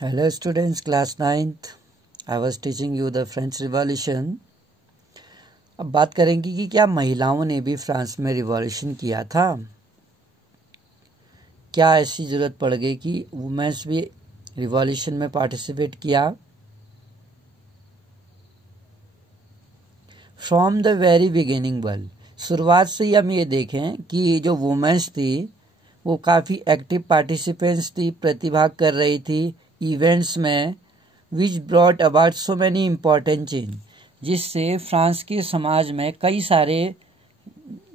Hello students, class 9th. I was teaching you the French Revolution. अब बात करेंगे कि क्या महिलाओं ने भी फ्रांस में रिवॉल्यूशन किया था। क्या ऐसी ज़रूरत पड़ गई कि वुमेन्स भी रिवॉल्यूशन में पार्टिसिपेट किया। From the very beginning world, शुरुआत से ही हम ये देखें कि जो वुमेन्स थी वो काफ़ी एक्टिव पार्टिसिपेंट्स थी, प्रतिभाग कर रही थी इवेंट्स में, which brought about so many important change, जिससे फ्रांस के समाज में कई सारे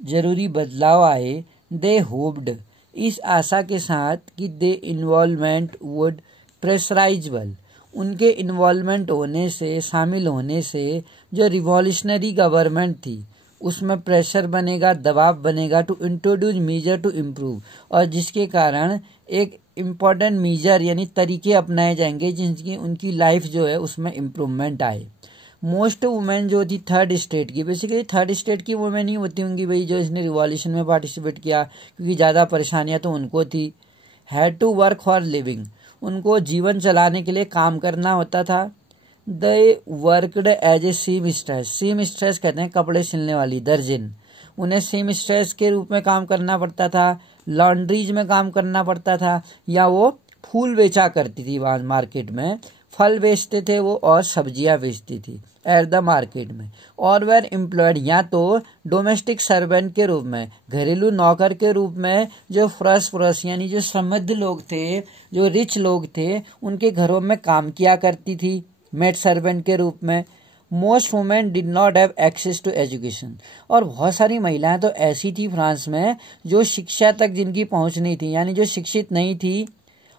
ज़रूरी बदलाव आए। दे होप्ड, इस आशा के साथ कि दे इन्वॉल्वमेंट वुड प्रेशराइज वेल, उनके इन्वॉल्वमेंट होने से, शामिल होने से जो रिवॉल्यूशनरी गवर्नमेंट थी उसमें प्रेशर बनेगा, दबाव बनेगा to introduce measure to improve, और जिसके कारण एक इम्पॉर्टेंट मीजर यानी तरीके अपनाए जाएंगे जिनकी उनकी लाइफ जो है उसमें इम्प्रूवमेंट आए। मोस्ट वुमेन जो थी थर्ड स्टेट की, बेसिकली थर्ड स्टेट की वुमेन ही होती होंगी भाई जो इसने रिवॉल्यूशन में पार्टिसिपेट किया, क्योंकि ज़्यादा परेशानियां तो उनको थी। Had to work for living, उनको जीवन चलाने के लिए काम करना होता था। They worked as a seamstress, seamstress कहते हैं कपड़े सिलने वाली दर्जिन, उन्हें सीम स्ट्रेस के रूप में काम करना पड़ता था, लॉन्ड्रीज में काम करना पड़ता था, या वो फूल बेचा करती थी वहाँ मार्केट में, फल बेचते थे वो और सब्जियां बेचती थी एट द मार्केट में। और वेर एम्प्लॉयड, या तो डोमेस्टिक सर्वेंट के रूप में, घरेलू नौकर के रूप में, जो फ्रस यानी जो समृद्ध लोग थे, जो रिच लोग थे, उनके घरों में काम किया करती थी मेड सर्वेंट के रूप में। Most women did not have access to education, और बहुत सारी महिलाएं तो ऐसी थी फ्रांस में जो शिक्षा तक जिनकी पहुंच नहीं थी, यानी जो शिक्षित नहीं थी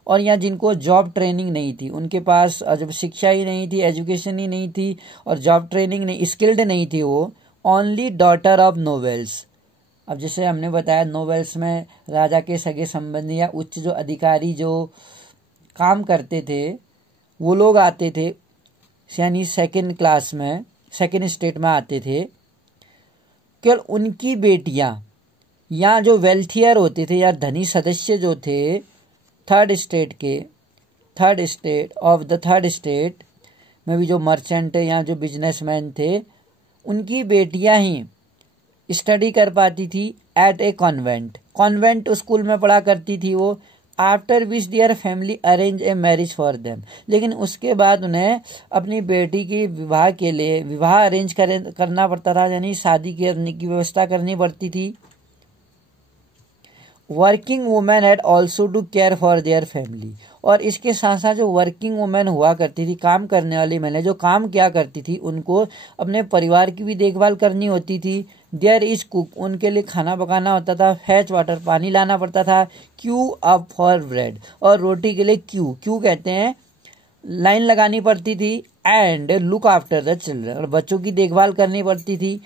और या जिनको जॉब ट्रेनिंग नहीं थी, उनके पास जब शिक्षा ही नहीं थी, एजुकेशन ही नहीं थी और जॉब ट्रेनिंग नहीं, स्किल्ड नहीं थी वो। ओनली डॉटर ऑफ नोवेल्स, अब जैसे हमने बताया नोवेल्स में राजा के सगे संबंधी या उच्च जो अधिकारी जो काम करते थे वो लोग आते थे, यानी सेकेंड क्लास में, सेकेंड स्टेट में आते थे। केवल उनकी बेटियां या जो वेल्थियर होते थे या धनी सदस्य जो थे थर्ड स्टेट में भी जो मर्चेंट या जो बिजनेसमैन थे, उनकी बेटियां ही स्टडी कर पाती थी एट ए कॉन्वेंट स्कूल में पढ़ा करती थी वो। After which their family arrange a marriage for them, लेकिन उसके बाद उन्हें अपनी बेटी की विवाह के लिए विवाह अरेंज करना पड़ता था, यानी शादी करने की व्यवस्था करनी पड़ती थी। Working women had also to care for their family, और इसके साथ साथ जो वर्किंग वुमेन हुआ करती थी, काम करने वाली महिलाएं जो काम किया करती थी, उनको अपने परिवार की भी देखभाल करनी होती थी। देयर इज कुक, उनके लिए खाना पकाना होता था। फैच वाटर, पानी लाना पड़ता था। क्यू अप फॉर ब्रेड, और रोटी के लिए क्यू कहते हैं, लाइन लगानी पड़ती थी। And look after the children, और बच्चों की देखभाल करनी पड़ती थी।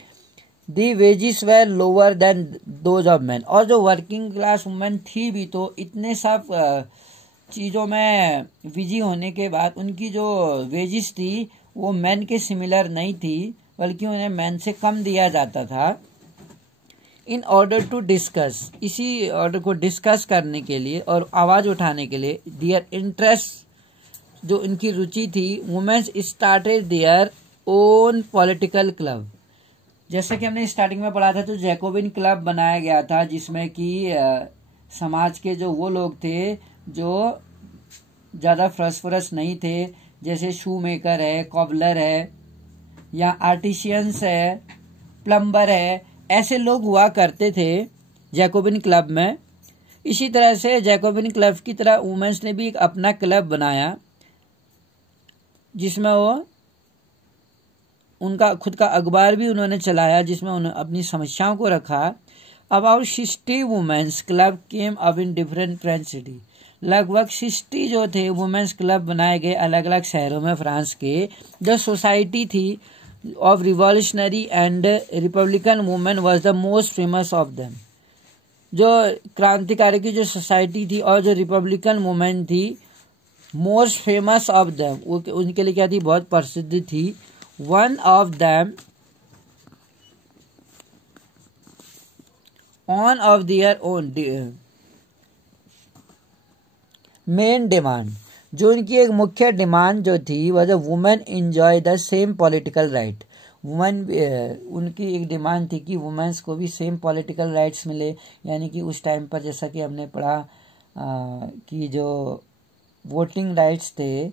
The wages were lower than those of man, और जो वर्किंग क्लास वुमेन थी भी तो इतने सब चीज़ों में बिजी होने के बाद उनकी जो वेजिस थी वो मैन के सिमिलर नहीं थी, बल्कि उन्हें मैन से कम दिया जाता था। इन ऑर्डर टू डिस्कस, इसी ऑर्डर को डिस्कस करने के लिए और आवाज़ उठाने के लिए, दियर इंटरेस्ट, जो इनकी रुचि थी, womens started their own political club. जैसे कि हमने स्टार्टिंग में पढ़ा था तो जैकोबिन क्लब बनाया गया था, जिसमें कि समाज के जो वो लोग थे जो ज़्यादा फ्रस नहीं थे, जैसे शू मेकर है, कॉबलर है, या आर्टिशियंस है, प्लम्बर है, ऐसे लोग हुआ करते थे जैकोबिन क्लब में। इसी तरह से जैकोबिन क्लब की तरह वुमेन्स ने भी एक अपना क्लब बनाया जिसमें वो उनका खुद का अखबार भी उन्होंने चलाया, जिसमें उन्होंने अपनी समस्याओं को रखा। About 60 womens club came up in different French city, लगभग 60 जो थे वुमेन्स क्लब बनाए गए अलग अलग शहरों में फ्रांस के। जो सोसाइटी थी of revolutionary and Republican women was the most famous of them, जो क्रांतिकारी की जो सोसाइटी थी और जो रिपब्लिकन वुमेन थी, मोस्ट फेमस ऑफ देम, उनके लिए क्या थी, बहुत प्रसिद्ध थी। One of them on of their own main demand, जो इनकी एक मुख्य डिमांड जो थी वह जो women enjoy the same political right, women उनकी एक डिमांड थी कि वुमेन्स को भी सेम पॉलिटिकल राइट्स मिले। यानी कि उस टाइम पर जैसा कि हमने पढ़ा कि जो वोटिंग राइट्स थे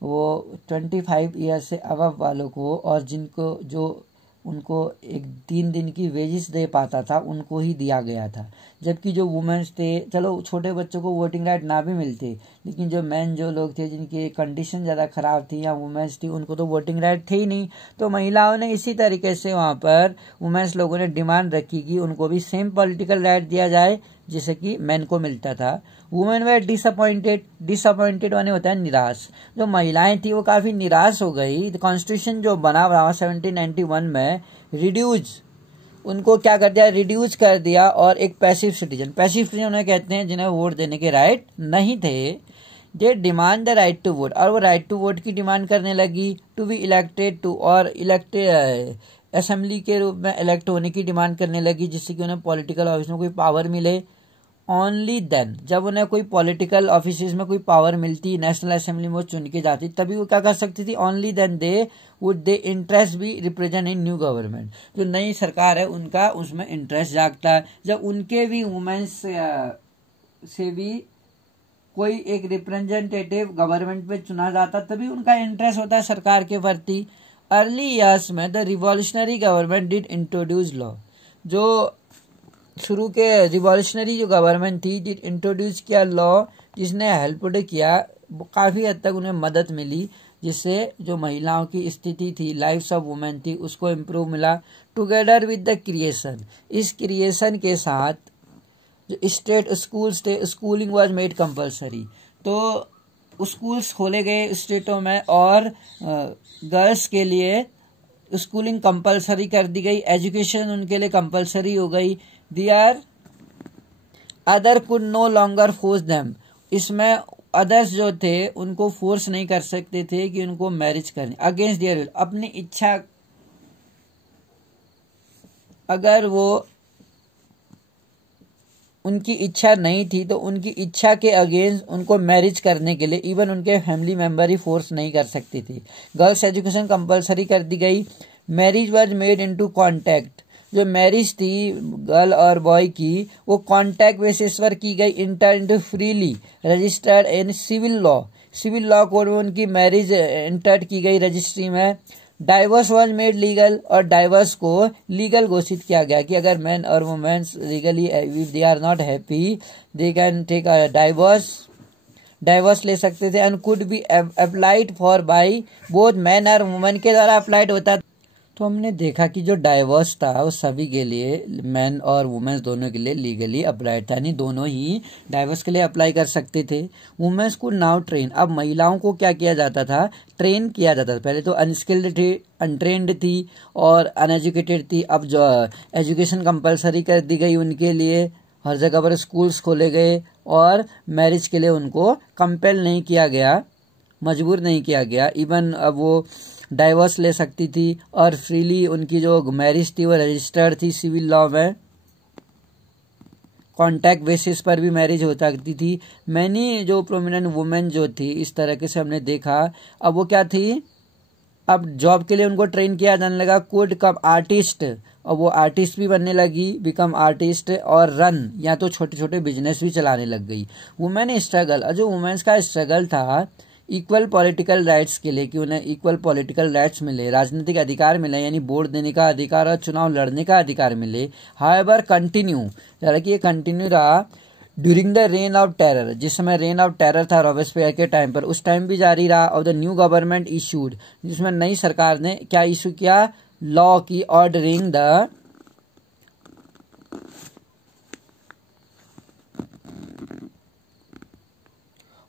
वो 25 ईयर से अबव वालों को, और जिनको जो उनको एक 3 दिन की वेजिस दे पाता था उनको ही दिया गया था। जबकि जो वुमेन्स थे, चलो छोटे बच्चों को वोटिंग राइट ना भी मिलते, लेकिन जो मैन जो लोग थे जिनकी कंडीशन ज़्यादा ख़राब थी या वुमेन्स थी उनको तो वोटिंग राइट थे ही नहीं। तो महिलाओं ने इसी तरीके से वहाँ पर वुमेन्स लोगों ने डिमांड रखी कि उनको भी सेम पॉलिटिकल राइट दिया जाए जैसे कि मैन को मिलता था। वुमेन वे डिसअपॉइंटेड माने होता है निराश। जो महिलाएं थी वो काफ़ी निराश हो गई। कॉन्स्टिट्यूशन जो बना हुआ 1791 में उनको क्या कर दिया, रिड्यूस कर दिया, और एक पैसिव सिटीजन उन्हें कहते हैं जिन्हें वोट देने के राइट नहीं थे। They demand the right to vote, और वो राइट टू वोट की डिमांड करने लगी। टू बी इलेक्टेड टू, और इलेक्टेड असेंबली के रूप में इलेक्ट होने की डिमांड करने लगी, जिससे कि उन्हें पॉलिटिकल ऑफिस में कोई पावर मिले। ओनली देन, जब उन्हें कोई पॉलिटिकल ऑफिस में कोई पावर मिलती, नेशनल असेंबली में वो चुन के जाती, तभी वो क्या कर सकती थी, only then they would their interest भी रिप्रेजेंट इन न्यू गवर्नमेंट। जो नई सरकार है उनका उसमें इंटरेस्ट जागता है। जब उनके भी वुमेन्स से भी कोई एक रिप्रेजेंटेटिव गवर्नमेंट पे चुना जाता तभी उनका इंटरेस्ट होता है सरकार के प्रति। अर्ली ईयर्स में the revolutionary government did introduce law, जो शुरू के रिवॉल्यूशनरी जो गवर्नमेंट थी डिड इंट्रोड्यूस किया लॉ, जिसने हेल्प किया, काफ़ी हद तक उन्हें मदद मिली, जिससे जो महिलाओं की स्थिति थी, लाइफ्स ऑफ वुमेन थी, उसको इम्प्रूव मिला। टुगेदर विद द क्रिएशन, इस क्रिएशन के साथ जो स्टेट स्कूल्स थे, स्कूलिंग वाज मेड कंपलसरी, तो स्कूल्स खोले गए स्टेटों में और गर्ल्स के लिए स्कूलिंग कंपलसरी कर दी गई, एजुकेशन उनके लिए कंपलसरी हो गई। Their other could no longer force them, इसमें अदर्स जो थे उनको फोर्स नहीं कर सकते थे कि उनको मैरिज करनी, अगेंस्ट दियर विल, अपनी इच्छा, अगर वो उनकी इच्छा नहीं थी तो उनकी इच्छा के अगेंस्ट उनको मैरिज करने के लिए इवन उनके फैमिली मेंबर ही फोर्स नहीं कर सकती थी। गर्ल्स एजुकेशन कंपलसरी कर दी गई। Marriage was made into contract, जो मैरिज थी गर्ल और बॉय की वो कॉन्टैक्ट बेसिस पर की गई। Enter into freely registered in civil law code में उनकी मैरिज इंटर की गई रजिस्ट्री में। डाइवर्स वाज मेड लीगल, और डाइवर्स को लीगल घोषित किया गया कि अगर मैन और womens legally if they are not happy they can take a divorce ले सकते थे। And could be applied for by both man और वुमेन के द्वारा अप्लाइड होता। तो हमने देखा कि जो डाइवर्स था वो सभी के लिए, मैन और वुमेन्स दोनों के लिए लीगली अप्लाइड था, यानी दोनों ही डाइवर्स के लिए अप्लाई कर सकते थे। वुमेन्स को नाउ ट्रेन, अब महिलाओं को क्या किया जाता था, ट्रेन किया जाता था। पहले तो अनस्किल्ड थी, अनट्रेन्ड थी और अनएजुकेटेड थी। अब जो एजुकेशन कंपलसरी कर दी गई उनके लिए, हर जगह पर स्कूल्स खोले गए और मैरिज के लिए उनको कंपेल नहीं किया गया, मजबूर नहीं किया गया। इवन अब वो डाइवर्स ले सकती थी और फ्रीली उनकी जो मैरिज थी वो रजिस्टर्ड थी सिविल लॉ में। कॉन्टैक्ट बेसिस पर भी मैरिज हो सकती थी। मैनी जो प्रोमिनेंट वुमेन जो थी इस तरह से हमने देखा। अब वो क्या थी, अब जॉब के लिए उनको ट्रेन किया जाने लगा। कुड कम आर्टिस्ट, और वो आर्टिस्ट भी बनने लगी, बिकम आर्टिस्ट, और रन या तो छोटे छोटे बिजनेस भी चलाने लग गई। वुमेन स्ट्रगल, जो वुमेन्स का स्ट्रगल था इक्वल पॉलिटिकल राइट्स के लिए, कि उन्हें इक्वल पॉलिटिकल राइट्स मिले, राजनीतिक अधिकार मिले, यानी वोट देने का अधिकार और चुनाव लड़ने का अधिकार मिले। हाउएवर कंटिन्यू, हालांकि ये कंटिन्यू रहा during the rain of terror, जिस समय रेन ऑफ टेरर था रॉबेस्पियर के टाइम पर, उस टाइम भी जारी रहा। और द न्यू गवर्नमेंट इशूड, जिसमें नई सरकार ने क्या इशू किया, लॉ की ordering the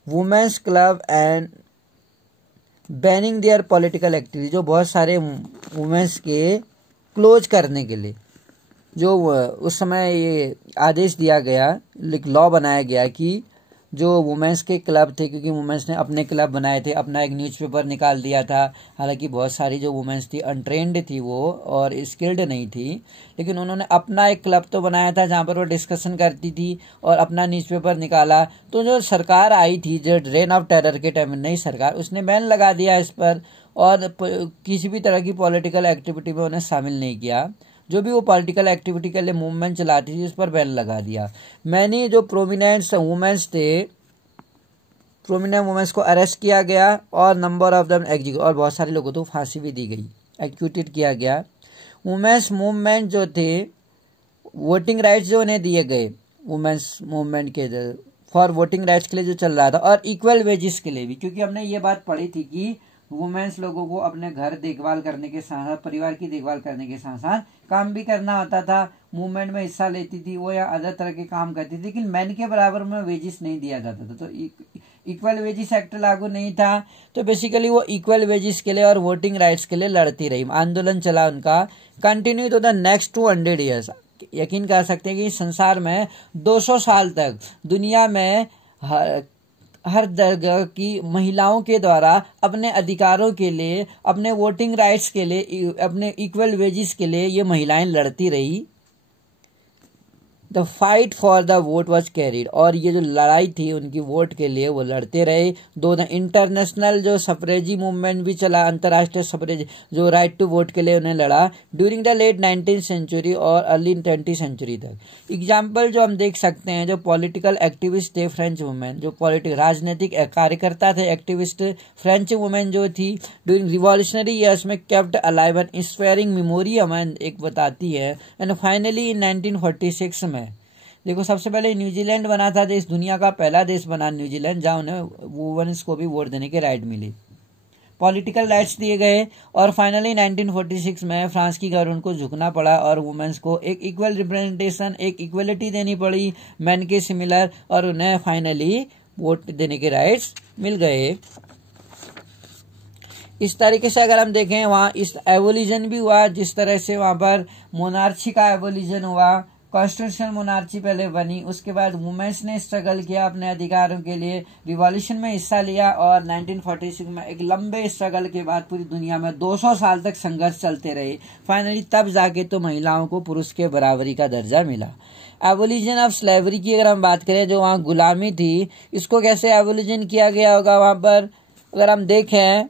womens club and banning their political activity, जो बहुत सारे वुमेन्स के क्लोज करने के लिए जो उस समय ये आदेश दिया गया, लॉ बनाया गया कि जो वुमेन्स के क्लब थे, क्योंकि वुमेन्स ने अपने क्लब बनाए थे, अपना एक न्यूज़पेपर निकाल दिया था। हालांकि बहुत सारी जो वुमेन्स थी अनट्रेंड थी वो और स्किल्ड नहीं थी, लेकिन उन्होंने अपना एक क्लब तो बनाया था जहाँ पर वो डिस्कशन करती थी और अपना न्यूज़पेपर निकाला। तो जो सरकार आई थी, जो रेन ऑफ टेरर के टाइम में नई सरकार, उसने बैन लगा दिया इस पर और किसी भी तरह की पॉलिटिकल एक्टिविटी में उन्हें शामिल नहीं किया। जो भी वो पॉलिटिकल एक्टिविटी के लिए मूवमेंट चलाती थी उस पर बैन लगा दिया। मैंने जो प्रोमिनेंट वुमेन्स थे, प्रोमिनेंट वुमेन्स को अरेस्ट किया गया और नंबर ऑफ देम एग्जीक्यूट, और बहुत सारे लोगों को फांसी भी दी गई, एक्यूटेड किया गया। वुमेन्स मूवमेंट जो थे, वोटिंग राइट्स जो उन्हें दिए गए वुमेन्स मूवमेंट के फॉर वोटिंग राइट्स के लिए जो चल रहा था, और इक्वल वेजेस के लिए भी, क्योंकि हमने ये बात पढ़ी थी कि वुमेन्स लोगों को अपने घर देखभाल करने के साथ साथ, परिवार की देखभाल करने के साथ साथ काम भी करना होता था, मूवमेंट में हिस्सा लेती थी वो या अदर तरह के काम करती थी, लेकिन मैन के बराबर में वेजेस नहीं दिया जाता था। तो इक्वल वेजेस एक्ट लागू नहीं था। तो बेसिकली वो इक्वल वेजेस के लिए और वोटिंग राइट्स के लिए लड़ती रही, आंदोलन चला उनका, continue to the next 200 years. यकीन कर सकते हैं कि संसार में 200 साल तक दुनिया में हर जगह की महिलाओं के द्वारा अपने अधिकारों के लिए, अपने वोटिंग राइट्स के लिए, अपने इक्वल वेजेस के लिए ये महिलाएं लड़ती रही। The fight for the vote was carried, और ये जो लड़ाई थी उनकी वोट के लिए, वो लड़ते रहे। दो द इंटरनेशनल जो सफरेजी मूवमेंट भी चला, अंतर्राष्ट्रीय सफरेज जो राइट टू वोट के लिए उन्हें लड़ा during the late 19th century और अर्ली 20th सेंचुरी तक। एग्जाम्पल जो हम देख सकते हैं, जो पॉलिटिकल एक्टिविस्ट थे फ्रेंच वुमेन, जो राजनीतिक कार्यकर्ता थे, एक्टिविस्ट फ्रेंच वुमेन जो थी ड्यूरिंग रिवॉल्यूशनरी ईयर्स में kept alive an inspiring memory हमें एक बताती है। एंड फाइनली इन 1946 में, देखो सबसे पहले न्यूजीलैंड बना था देश, दुनिया का पहला देश बना न्यूजीलैंड, जहां उन्हें वुमेन्स को भी वोट देने के राइट मिली, पॉलिटिकल राइट्स दिए गए। और फाइनली 1946 में फ्रांस की गवर्नमेंट को झुकना पड़ा और वुमेन्स को एक इक्वल रिप्रेजेंटेशन, एक इक्वलिटी देनी पड़ी मैन के सिमिलर, और उन्हें फाइनली वोट देने के राइट्स मिल गए। इस तरीके से अगर हम देखें, वहाँ इस एवोल्यूशन भी हुआ, जिस तरह से वहाँ पर मोनार्ची का एवोल्यूशन हुआ, कॉन्स्टिट्यूशनल मोनार्ची पहले बनी, उसके बाद वुमेन्स ने स्ट्रगल किया अपने अधिकारों के लिए, रिवॉल्यूशन में हिस्सा लिया, और 1946 में एक लंबे स्ट्रगल के बाद पूरी दुनिया में 200 साल तक संघर्ष चलते रहे, फाइनली तब जाके तो महिलाओं को पुरुष के बराबरी का दर्जा मिला। एवोल्यूशन ऑफ स्लेवरी की अगर हम बात करें, जो वहाँ गुलामी थी, इसको कैसे एवोल्यूशन किया गया होगा वहाँ पर, अगर हम देखें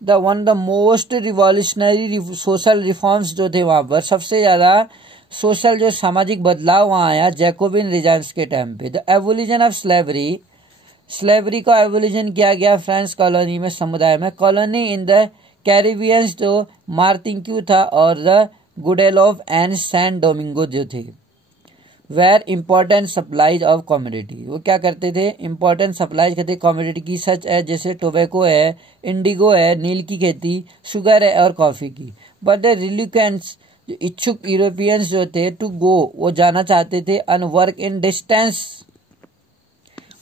the most revolutionary social reforms जो थे वहां पर, सबसे ज्यादा सोशल जो सामाजिक बदलाव वहां आया जैकोबिन रिजाइंस के टाइम पे। The evolution of slavery, slavery का एवोल्यूशन किया गया फ्रेंच कॉलोनी में, समुदाय में, कॉलोनी इन द कैरिबियंस जो मार्टिनिक्यू था और the Guadeloupe and San Domingo जो थे, were important supplies of commodity, वो क्या करते थे, इम्पोर्टेंट सप्लाईज करते कॉमोडिटी की, सच है जैसे टोबैको है, इंडिगो है, नील की खेती, शुगर है और कॉफी की। बट द रिल्यूकेंट्स, जो इच्छुक यूरोपियंस जो थे, टू गो, वो जाना चाहते थे, अन वर्क इन डिस्टेंस,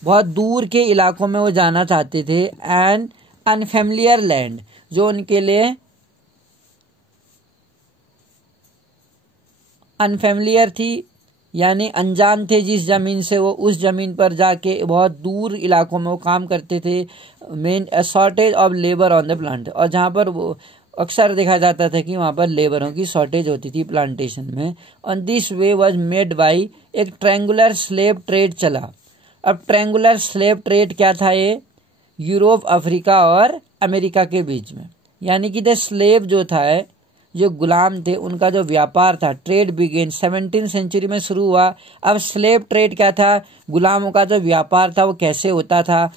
बहुत दूर के इलाकों में वो जाना चाहते थे, एंड अनफेमिलियर लैंड, जो उनके लिए अनफेमिलियर थी, यानी अनजान थे जिस जमीन से, वो उस जमीन पर जाके बहुत दूर इलाकों में वो काम करते थे। Main shortage of labour on the plant, और जहाँ पर वो अक्सर देखा जाता था कि वहाँ पर लेबरों की शॉर्टेज होती थी प्लांटेशन में। On this way was made by, एक ट्रायंगुलर स्लेव ट्रेड चला। अब ट्रायंगुलर स्लेव ट्रेड क्या था, ये यूरोप, अफ्रीका और अमेरिका के बीच में, यानी कि द स्लेव जो था, जो गुलाम थे, उनका जो व्यापार था, ट्रेड बिगेन 17th सेंचुरी में शुरू हुआ। अब स्लेव ट्रेड क्या था, गुलामों का जो व्यापार था वो कैसे होता था।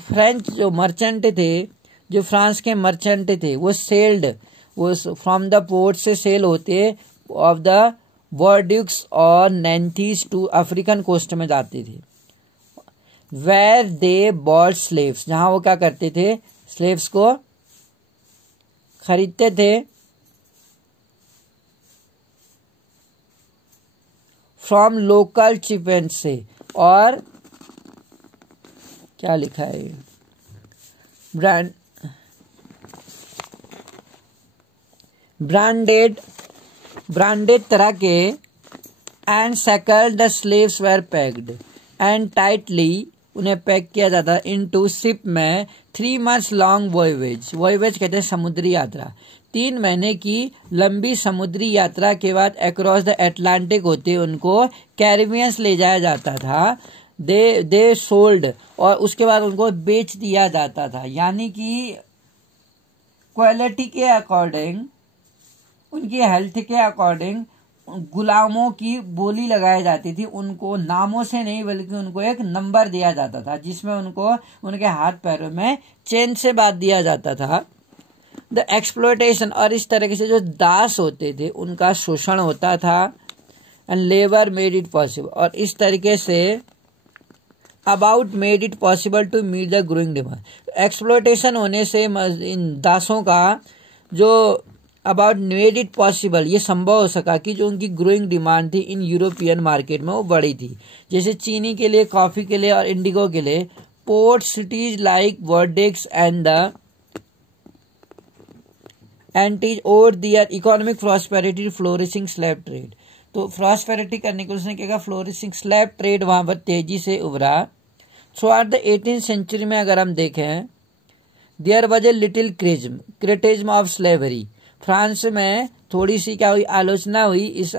फ्रेंच जो मर्चेंट थे, जो फ्रांस के मर्चेंट थे, वो सेल्ड, वो फ्रॉम द पोर्ट से सेल होते ऑफ द बॉर्ड्यूक्स और नैंथीज टू अफ्रीकन कोस्ट में जाते थे, वेर दे बॉट स्लेव्स, जहां वो क्या करते थे, स्लेव्स को खरीदते थे फ्रॉम लोकल चिपेंट से। और क्या लिखा है, ब्रांडेड तरह के and shackled the slaves were packed and tightly, उन्हें पैक किया जाता इनटू शिप में 3 months लॉन्ग वॉयवेज, वॉयवेज कहते हैं समुद्री यात्रा, 3 महीने की लंबी समुद्री यात्रा के बाद अक्रॉस द अटलांटिक होते उनको कैरिबियंस ले जाया जाता था। दे सोल्ड, और उसके बाद उनको बेच दिया जाता था, यानी कि क्वालिटी के अकॉर्डिंग, उनकी हेल्थ के अकॉर्डिंग गुलामों की बोली लगाई जाती थी, उनको नामों से नहीं बल्कि उनको एक नंबर दिया जाता था जिसमें उनको उनके हाथ पैरों में चेन से बांध दिया जाता था। द एक्सप्लॉयटेशन, और इस तरीके से जो दास होते थे उनका शोषण होता था। And labour made it possible, और इस तरीके से about made it possible to meet the growing demand. Exploitation होने से इन दासों का जो अबाउट मेड इट पॉसिबल, ये संभव हो सका कि जो उनकी ग्रोइंग डिमांड थी इन यूरोपियन मार्केट में वो बढ़ी थी, जैसे चीनी के लिए, कॉफी के लिए और इंडिगो के लिए। Port cities like Bordeaux and the Nantes owed their economic prosperity flourishing slave trade. तो प्रॉस्पेरिटी करने के उसने क्या कहा, फ्लोरिशिंग स्लैब ट्रेड वहां पर तेजी से उभरा। Through out the 18th century में अगर हम देखें, there was a little criticism of slavery. France में थोड़ी सी क्या हुई, आलोचना हुई इस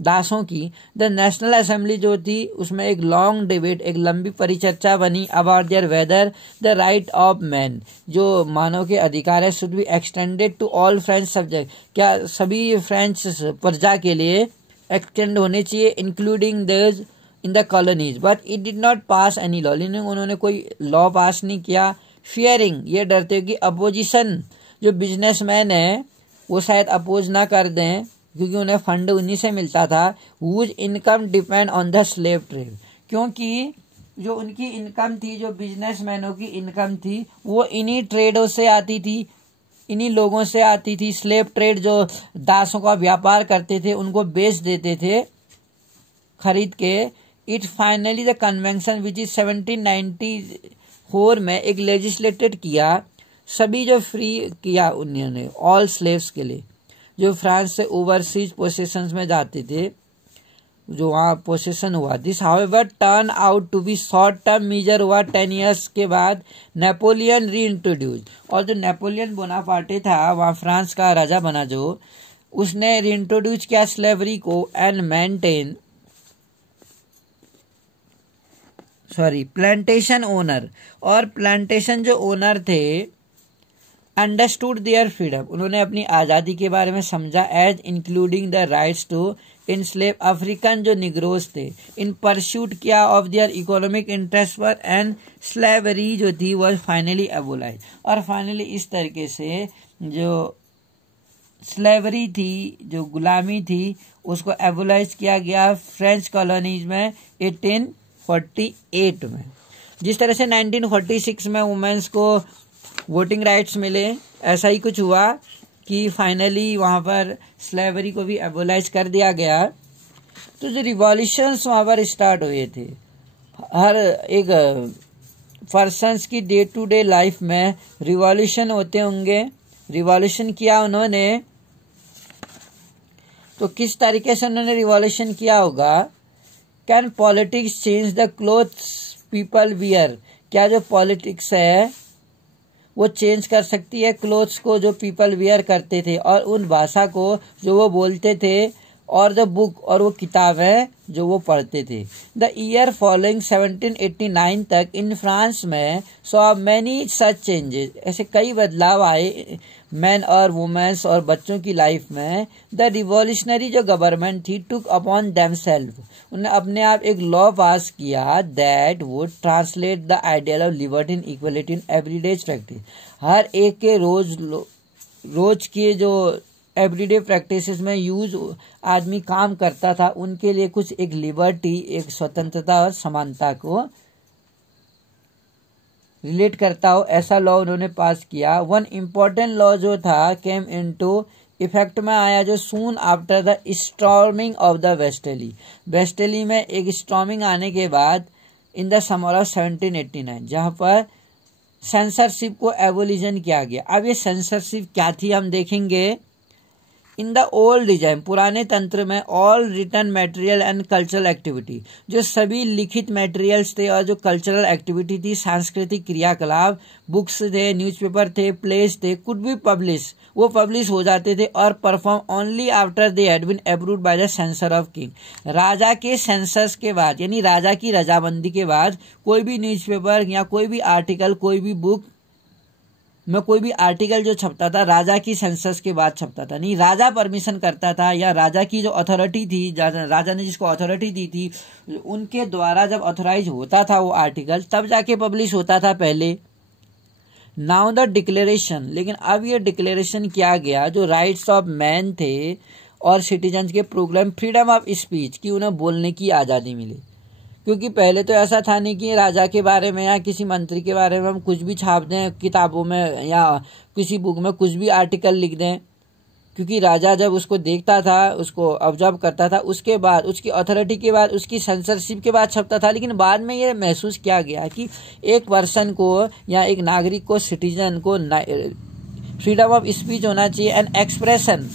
दासों की। द नेशनल असेंबली जो थी उसमें एक लॉन्ग डिबेट, एक लंबी परिचर्चा बनी about there whether the right of man, जो मानव के अधिकार है, should be extended to all French subject, क्या सभी फ्रेंच प्रजा के लिए एक्सटेंड होने चाहिए, including those in the colonies. But it did not pass any law, उन्होंने कोई लॉ पास नहीं किया। फियरिंग, ये डरते कि अपोजिशन जो बिजनेसमैन है वो शायद अपोज ना कर दें, क्योंकि उन्हें फंड उन्हीं से मिलता था। Whose income depend on the slave trade, क्योंकि जो उनकी इनकम थी, जो बिजनेसमैनों की इनकम थी, वो इन्हीं ट्रेडों से आती थी, इन्हीं लोगों से आती थी। स्लेव ट्रेड जो दासों का व्यापार करते थे उनको बेच देते थे खरीद के। It finally the convention which is 1794 में एक लेजिस्लेटेड किया, सभी जो फ्री किया उन्होंने ऑल स्लेव्स के लिए, जो फ्रांस से ओवरसीज पोसेशंस में जाते थे, जो वहाँ पोसेशन हुआ। This however turn out to be short term measure हुआ। 10 years के बाद नेपोलियन री इंट्रोड्यूस, और जो नेपोलियन बोनापार्टे था वहाँ फ्रांस का राजा बना, जो उसने री इंट्रोड्यूस किया स्लेवरी को एंड मेंटेन प्लांटेशन ओनर, और प्लांटेशन जो ओनर थे अंडरस्टूड देयर फ्रीडम, उन्होंने अपनी आज़ादी के बारे में समझा, as including the rights to enslave African जो निग्रोज थे, इन परस्यूट किया ऑफ देयर इकोनॉमिक इंटरेस्ट पर, एंड स्लेवरी जो थी वह फाइनली एबोलाइज। और फाइनली इस तरीके से जो स्लेवरी थी, जो गुलामी थी, उसको एबोलाइज किया गया फ्रेंच कॉलोनीज में 1848 में। जिस तरह से 1946 में वुमेन्स को वोटिंग राइट्स मिले, ऐसा ही कुछ हुआ कि फाइनली वहाँ पर स्लेवरी को भी एबोलाइज कर दिया गया। तो जो रिवॉल्यूशंस वहाँ पर स्टार्ट हुए थे, हर एक पर्सन्स की डे टू डे लाइफ में रिवॉल्यूशन होते होंगे। रिवॉल्यूशन किया उन्होंने, तो किस तरीके से उन्होंने रिवॉल्यूशन किया होगा। Can politics change the clothes people wear, क्या जो पॉलिटिक्स है वो चेंज कर सकती है क्लोथ्स को जो पीपल वियर करते थे, और उन भाषा को जो वो बोलते थे, और जो बुक और वो किताबें जो वो पढ़ते थे। द ईयर फॉलोइंग 1789 तक इन फ्रांस में सॉ मैनी सच चेंजेस, ऐसे कई बदलाव आए मैन और वुमेन्स और बच्चों की लाइफ में। द रिवॉल्यूशनरी जो गवर्नमेंट थी टुक अपॉन देमसेल्फ, उन्हें अपने आप एक लॉ पास किया that would translate the ideal of liberty and equality in everyday practice. हर एक के रोज के जो एवरीडे प्रैक्टिसेस में यूज आदमी काम करता था, उनके लिए कुछ एक लिबर्टी, एक स्वतंत्रता और समानता को रिलेट करता हो, ऐसा लॉ उन्होंने पास किया। वन इम्पोर्टेंट लॉ जो था केम इनटू इफेक्ट में आया जो soon after the storming of the vastly. Vastly में एक स्टॉर्मिंग आने के बाद इन द समर ऑफ 1789, जहां पर सेंसरशिप को एबोलिशन किया गया। अब ये सेंसरशिप क्या थी हम देखेंगे इन द ओल्ड रिजाइम, पुराने तंत्र में, all written material and cultural activity, जो सभी लिखित मटेरियल्स थे और जो कल्चरल एक्टिविटी थी, सांस्कृतिक क्रियाकलाप, बुक्स थे, न्यूज़पेपर थे, प्लेस थे, कुड बी पब्लिश, वो पब्लिश हो जाते थे और perform only after they had been approved by the censor of king. राजा के सेंसस के बाद, यानी राजा की रजामंदी के बाद कोई भी न्यूज़पेपर या कोई भी आर्टिकल, कोई भी बुक में कोई भी आर्टिकल जो छपता था राजा की सेंसस के बाद छपता था, नहीं राजा परमिशन करता था या राजा की जो अथॉरिटी थी, राजा ने जिसको अथॉरिटी दी थी उनके द्वारा जब ऑथराइज होता था वो आर्टिकल तब जाके पब्लिश होता था पहले। नाउ द डिक्लेरेशन, लेकिन अब ये डिक्लेरेशन किया गया जो राइट्स ऑफ मैन थे और सिटीजन के प्रोग्राम, फ्रीडम ऑफ स्पीच की उन्हें बोलने की आज़ादी मिली। क्योंकि पहले तो ऐसा था नहीं कि राजा के बारे में या किसी मंत्री के बारे में हम कुछ भी छाप दें किताबों में या किसी बुक में कुछ भी आर्टिकल लिख दें, क्योंकि राजा जब उसको देखता था, उसको ऑब्जर्व करता था, उसके बाद उसकी अथॉरिटी के बाद, उसकी सेंसरशिप के बाद छपता था। लेकिन बाद में ये महसूस किया गया कि एक पर्सन को या एक नागरिक को, सिटीजन को फ्रीडम ऑफ स्पीच होना चाहिए एंड एक्सप्रेशन,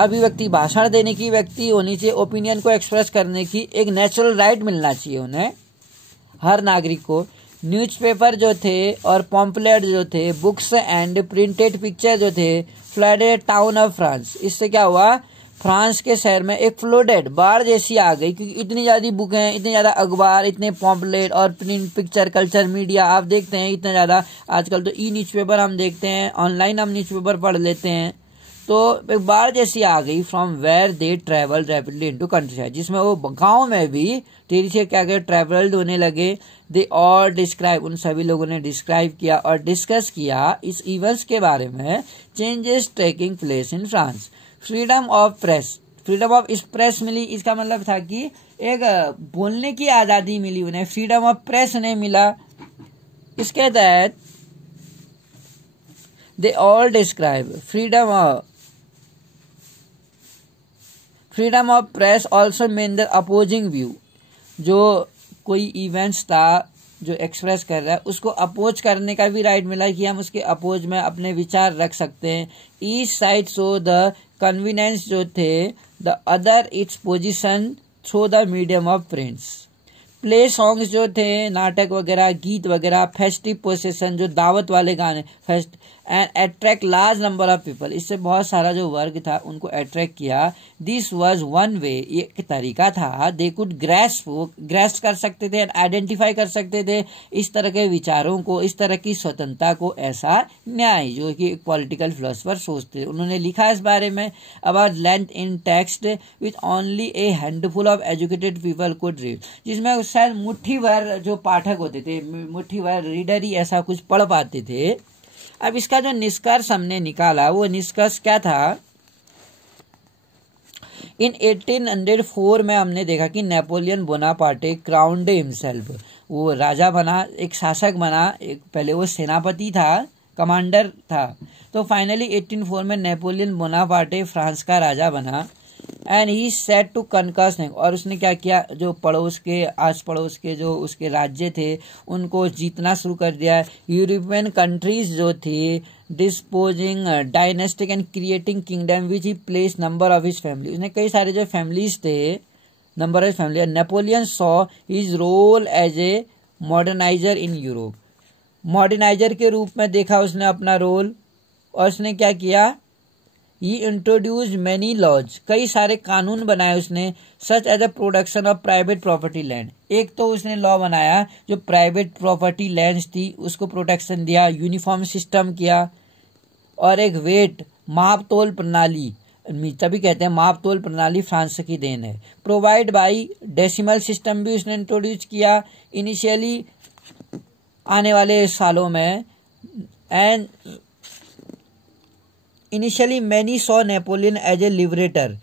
अभिव्यक्ति, भाषण देने की व्यक्ति होनी चाहिए, ओपिनियन को एक्सप्रेस करने की एक नेचुरल राइट मिलना चाहिए उन्हें, हर नागरिक को। न्यूज़पेपर जो थे और पॉम्पलेट जो थे, बुक्स एंड प्रिंटेड पिक्चर जो थे, फ्लडेड टाउन ऑफ फ्रांस, इससे क्या हुआ, फ्रांस के शहर में एक फ्लोडेड, बाढ़ जैसी आ गई, क्योंकि इतनी ज़्यादा बुक हैं, इतने ज़्यादा अखबार, इतने पॉम्पलेट और प्रिंट पिक्चर, कल्चर, मीडिया आप देखते हैं इतने ज़्यादा। आजकल तो ई न्यूज़पेपर हम देखते हैं, ऑनलाइन हम न्यूज़पेपर पढ़ लेते हैं, तो एक बाढ़ जैसी आ गई। From where they travel rapidly into countryside, जिसमें वो गांव में भी तेजी से क्या गए, ट्रेवल्ड होने लगे। दे ऑल डिस्क्राइब, उन सभी लोगों ने डिस्क्राइब किया और डिस्कस किया इस इवेंट्स के बारे में, changes taking place in France. Freedom of press, freedom of press मिली, इसका मतलब था कि एक बोलने की आज़ादी मिली उन्हें, फ्रीडम ऑफ प्रेस उन्हें मिला। इसके तहत they all describe freedom of press also mean the opposing view, जो कोई इवेंट्स था जो एक्सप्रेस कर रहा है उसको अपोज करने का भी राइट मिला कि हम उसके अपोज में अपने विचार रख सकते हैं। Each side show the convenience जो थे, the other its position through the medium of prints. Play songs जो थे, नाटक वगैरह, गीत वगैरह, फेस्टिव प्रोसेसन जो दावत वाले गाने, fest and attract large number of people, इससे बहुत सारा जो वर्ग था उनको अट्रैक्ट किया। दिस वाज वन वे, ये एक तरीका था, दे कुड ग्रेस्प कर सकते थे, आइडेंटिफाई कर सकते थे इस तरह के विचारों को, इस तरह की स्वतंत्रता को, ऐसा न्याय जो कि एक पॉलिटिकल फिलोसफर सोचते थे। उन्होंने लिखा इस बारे में, about length in text which only A handful of educated people could read, जिसमें शायद मुट्ठी भर जो पाठक होते थे, मुट्ठी भर रीडर ही ऐसा कुछ पढ़ पाते थे। अब इसका जो निष्कर्ष हमने निकाला वो निष्कर्ष क्या था, इन 1804 में हमने देखा कि नेपोलियन बोनापार्टे क्राउन्ड हिमसेल्फ, वो राजा बना, एक शासक बना, एक पहले वो सेनापति था, कमांडर था, तो फाइनली 1804 में नेपोलियन बोनापार्टे फ्रांस का राजा बना। एंड ही सेट टू कनकस, और उसने क्या किया, जो पड़ोस के, आस पड़ोस के जो उसके राज्य थे उनको जीतना शुरू कर दिया। यूरोपियन कंट्रीज जो थी, disposing dynastic and creating kingdom which he place number of his family, उसने कई सारे जो फैमिलीज थे, number of family. Napoleon saw his role as a moderniser in Europe, moderniser के रूप में देखा उसने अपना रोल, और उसने क्या किया, ही इंट्रोड्यूस्ड मैनी लॉज, कई सारे कानून बनाए उसने, such as a production of private property land, एक तो उसने लॉ बनाया जो प्राइवेट प्रॉपर्टी लैंड्स थी उसको प्रोटेक्शन दिया, यूनिफॉर्म सिस्टम किया, और एक वेट माप तोल प्रणाली, तभी कहते हैं माप तोल प्रणाली फ्रांस की देन है। प्रोवाइड बाई डेसिमल सिस्टम भी उसने इंट्रोड्यूस किया इनिशियली आने वाले सालों में। And initially many saw Napoleon as a liberator,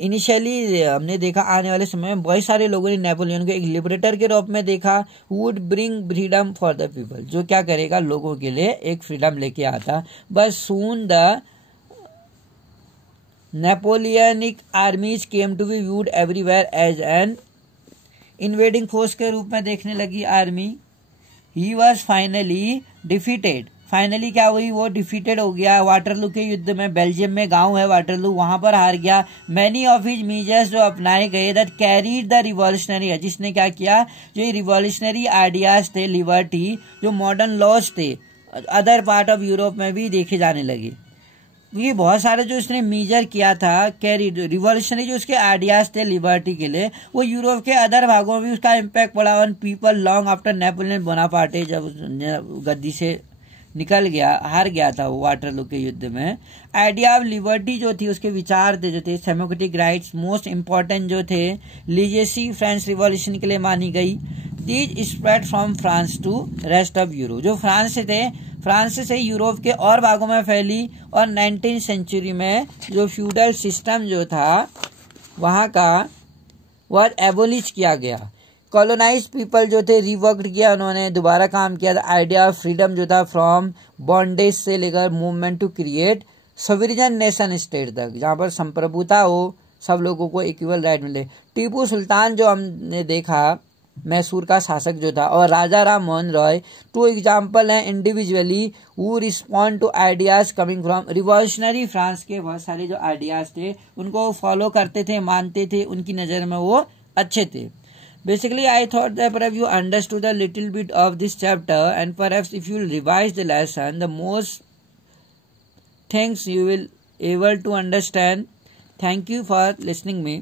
initially हमने देखा आने वाले समय में बहुत सारे लोगों ने नेपोलियन को एक लिबरेटर के रूप में देखा, would bring freedom for the people, जो क्या करेगा, लोगों के लिए एक फ्रीडम लेके आता। But soon the Napoleonic armies came to be viewed everywhere as an invading force के रूप में देखने लगी army. He was finally defeated, finally क्या हुई, वो डिफीटेड हो गया वाटरलू के युद्ध में। बेल्जियम में गांव है वाटरलू, वहां पर हार गया। मैनी ऑफ हिज मीजर्स जो अपनाए गए दैट कैरीड द रिवॉल्यूशनरी, जिसने क्या किया, जो ये रिवॉल्यूशनरी आइडियाज थे, लिबर्टी, जो मॉडर्न लॉज थे, अदर पार्ट ऑफ यूरोप में भी देखे जाने लगे। ये बहुत सारे जो उसने मेजर किया था, कैरी रिवॉल्यूशनरी जो उसके आइडियाज थे लिबर्टी के लिए, वो यूरोप के अदर भागों में भी उसका इम्पैक्ट पड़ा on people long after Napoleon Bonaparte जब गद्दी से निकल गया, हार गया था वो वाटरलू के युद्ध में। आइडिया ऑफ लिबर्टी जो थी, उसके विचार थे जो थे, डेमोक्रेटिक राइट्स मोस्ट इंपॉर्टेंट जो थे, लीजेसी फ्रेंच रिवॉल्यूशन के लिए मानी गई। These spread from France to rest of Europe, जो फ्रांस से थे, फ्रांस से यूरोप के और भागों में फैली। और 19th सेंचुरी में जो फ्यूडल सिस्टम जो था वहाँ का वह एबोलिश किया गया। कॉलोनाइज पीपल जो थे रिवर्क्ड किया, उन्होंने दोबारा काम किया था। आइडिया ऑफ फ्रीडम जो था फ्रॉम बॉन्डेज से लेकर movement to create sovereign nation state तक, जहाँ पर संप्रभुता हो, सब लोगों को इक्वल राइट मिले। टीपू सुल्तान जो हमने देखा, मैसूर का शासक जो था, और राजा राम मोहन रॉय, टू एग्जाम्पल हैं individually who respond to ideas coming from revolutionary France के। बहुत सारे जो आइडियाज थे उनको फॉलो करते थे, मानते थे, उनकी नज़र में वो अच्छे थे। Basically, I thought that perhaps you understood a little bit of this chapter, and perhaps if you revise the lesson, the most things you will able to understand. Thank you for listening me.